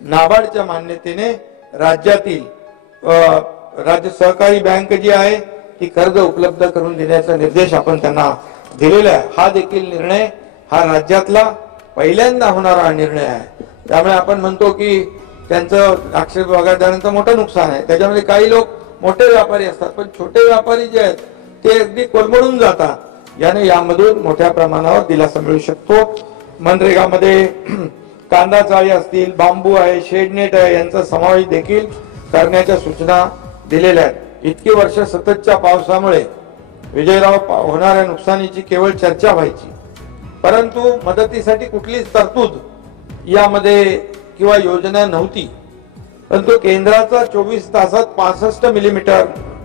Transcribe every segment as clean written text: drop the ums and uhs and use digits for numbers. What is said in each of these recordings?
नाबार्डच्या मान्यतेने राज्यातील राज्य सहकारी बँक जी आहे ती कर्ज उपलब्ध करून देण्याचा निर्देश आपण त्यांना दिलेला आहे। हा देखील निर्णय हा राज्यातला पहिल्यांदा होणारा निर्णय आहे। त्यामुळे आपण म्हणतो की त्यांचं द्राक्ष बागायतदारांचं मोठं नुकसान आहे, त्याच्यामध्ये काही लोक मोठे व्यापारी असतात, पण छोटे व्यापारी जे आहेत ते अगदी कोलमडून जातात। याने यामधून मोठ्या प्रमाणावर दिलासा मिळू शकतो। मनरेगामध्ये कांदा चाळी असतील, बांबू आहे, शेडनेट आहे यांचा समावेश देखील करण्याच्या सूचना दिलेल्या आहेत। इतकी वर्ष सततच्या पावसामुळे विजयराव होणाऱ्या नुकसानीची केवळ चर्चा व्हायची, परंतु मदतीसाठी कुठलीच तरतूद यामध्ये किंवा योजना नव्हती। परंतु केंद्राचा 24 तासात 65 मिलीमीटर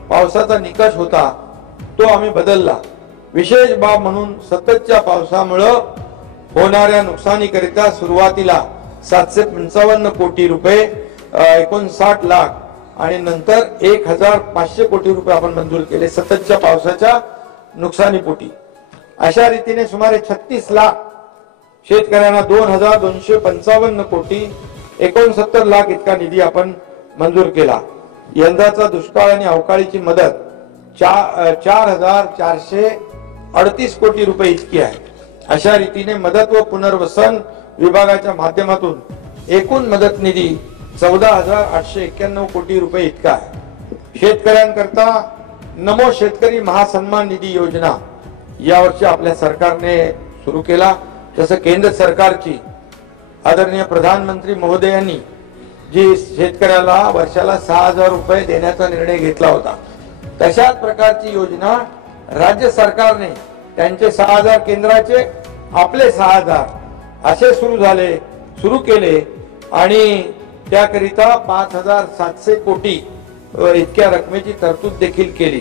पावसाचा निकष होता, तो आम्ही बदलला। विशेष बाब म्हणून सततच्या पावसामुळे होणाऱ्या नुकसानीकरिता सुरुवातीला 755 कोटी रुपये 59 लाख आणि नंतर 1500 कोटी रुपये आपण मंजूर केले सततच्या पावसाच्या नुकसानीपोटी। अशा रीतीने सुमारे 36 लाख शेतकऱ्यांना 2255 कोटी 69 लाख इतका निधी आपण मंजूर केला। यंदाचा दुष्काळ आणि अवकाळीची मदत 4438 कोटी रुपये इतकी आहे। अशा रीतीने मदत व पुनर्वसन विभागाच्या माध्यमातून एकूण मदत निधी 14891 कोटी रुपये इतका आहे। शेतकऱ्यांकरता नमो शेतकरी महासन्मान निधी योजना यावर्षी आपल्या सरकारने सुरू केला। जसं केंद्र सरकारची आदरणीय प्रधानमंत्री महोदयांनी जी शेतकऱ्याला वर्षाला 6000 रुपये देण्याचा निर्णय घेतला होता, तशाच प्रकारची योजना राज्य सरकारने त्यांचे 6000 केंद्राचे आपले 6000 असे सुरू केले आणि त्याकरिता 5700 कोटी इतक्या रकमेची तरतूद देखील केली।